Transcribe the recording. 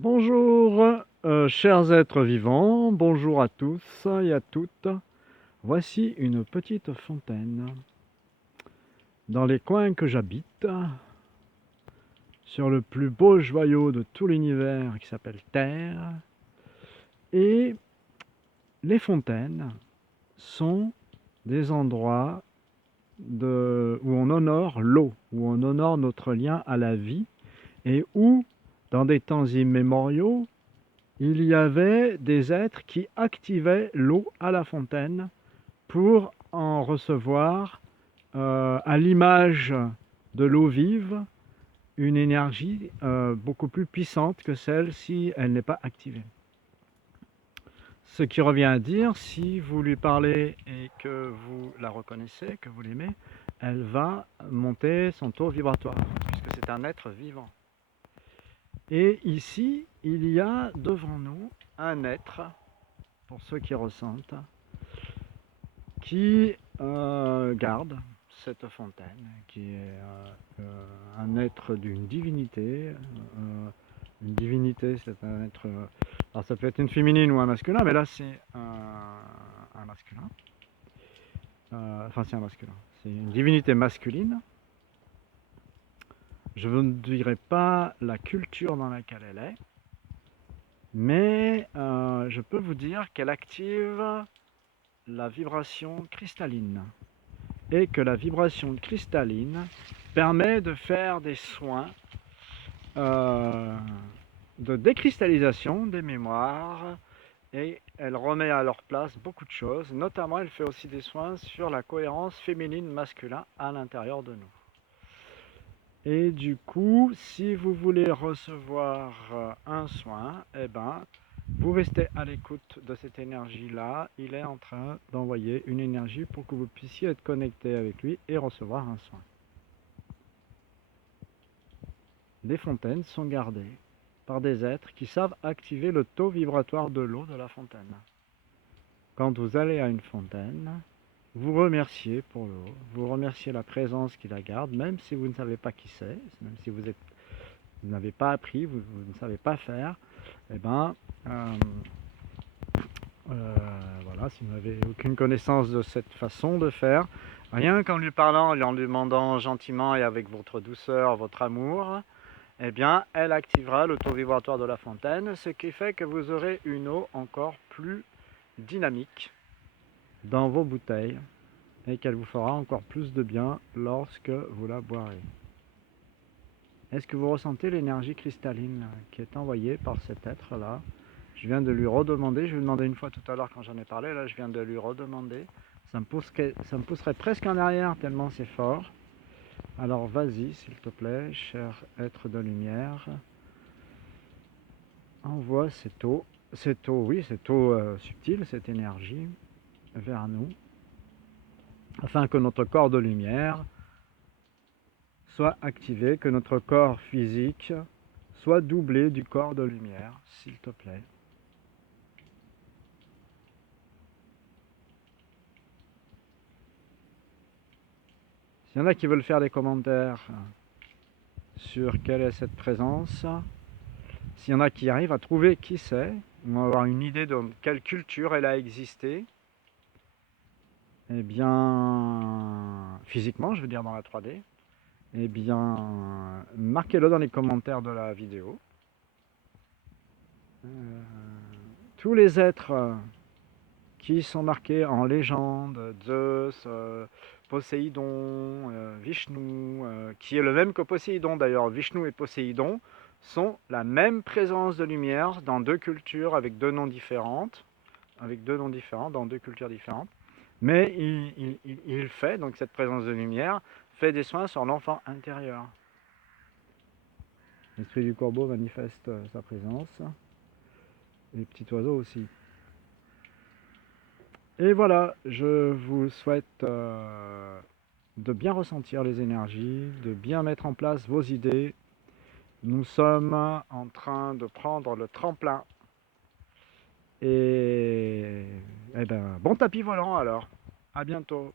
Bonjour, chers êtres vivants, bonjour à tous et à toutes. Voici une petite fontaine dans les coins que j'habite, sur le plus beau joyau de tout l'univers qui s'appelle Terre. Et les fontaines sont des endroits où on honore l'eau, où on honore notre lien à la vie et où, dans des temps immémoriaux, il y avait des êtres qui activaient l'eau à la fontaine pour en recevoir, à l'image de l'eau vive, une énergie beaucoup plus puissante que celle si elle n'est pas activée. Ce qui revient à dire, si vous lui parlez et que vous la reconnaissez, que vous l'aimez, elle va monter son taux vibratoire, puisque c'est un être vivant. Et ici, il y a devant nous un être, pour ceux qui ressentent, qui garde cette fontaine, qui est un être d'une divinité. Une divinité, c'est un être. Alors ça peut être une féminine ou un masculin, mais là c'est un masculin. Enfin, c'est un masculin. C'est une divinité masculine. Je ne dirai pas la culture dans laquelle elle est, mais je peux vous dire qu'elle active la vibration cristalline et que la vibration cristalline permet de faire des soins de décristallisation des mémoires et elle remet à leur place beaucoup de choses. Notamment, elle fait aussi des soins sur la cohérence féminine-masculin à l'intérieur de nous. Et du coup, si vous voulez recevoir un soin, eh ben, vous restez à l'écoute de cette énergie-là. Il est en train d'envoyer une énergie pour que vous puissiez être connecté avec lui et recevoir un soin. Les fontaines sont gardées par des êtres qui savent activer le taux vibratoire de l'eau de la fontaine. Quand vous allez à une fontaine, vous remerciez pour l'eau, vous remerciez la présence qui la garde, même si vous ne savez pas qui c'est, même si vous n'avez pas appris, vous ne savez pas faire, eh ben, voilà, si vous n'avez aucune connaissance de cette façon de faire, rien qu'en lui parlant et en lui demandant gentiment et avec votre douceur, votre amour, eh bien, elle activera le taux vibratoire de la fontaine, ce qui fait que vous aurez une eau encore plus dynamique dans vos bouteilles et qu'elle vous fera encore plus de bien lorsque vous la boirez. Est-ce que vous ressentez l'énergie cristalline qui est envoyée par cet être-là? Je viens de lui redemander, je lui ai demandé une fois tout à l'heure quand j'en ai parlé, là je viens de lui redemander. Ça me pousserait presque en arrière tellement c'est fort. Alors vas-y, s'il te plaît, cher être de lumière, envoie cette eau, oui, cette eau subtile, cette énergie, vers nous, afin que notre corps de lumière soit activé, que notre corps physique soit doublé du corps de lumière, s'il te plaît. S'il y en a qui veulent faire des commentaires sur quelle est cette présence, s'il y en a qui arrivent à trouver qui c'est, on va avoir une idée de quelle culture elle a existé, eh bien, physiquement, je veux dire dans la 3D, eh bien, marquez-le dans les commentaires de la vidéo. Tous les êtres qui sont marqués en légende, Zeus, Poséidon, Vishnu, qui est le même que Poséidon d'ailleurs. Vishnu et Poséidon sont la même présence de lumière dans deux cultures avec deux noms différents, dans deux cultures différentes. Mais il fait, donc cette présence de lumière, fait des soins sur l'enfant intérieur. L'esprit du corbeau manifeste sa présence, et les petits oiseaux aussi. Et voilà, je vous souhaite de bien ressentir les énergies, de bien mettre en place vos idées. Nous sommes en train de prendre le tremplin. Et, eh ben, bon tapis volant alors. À bientôt.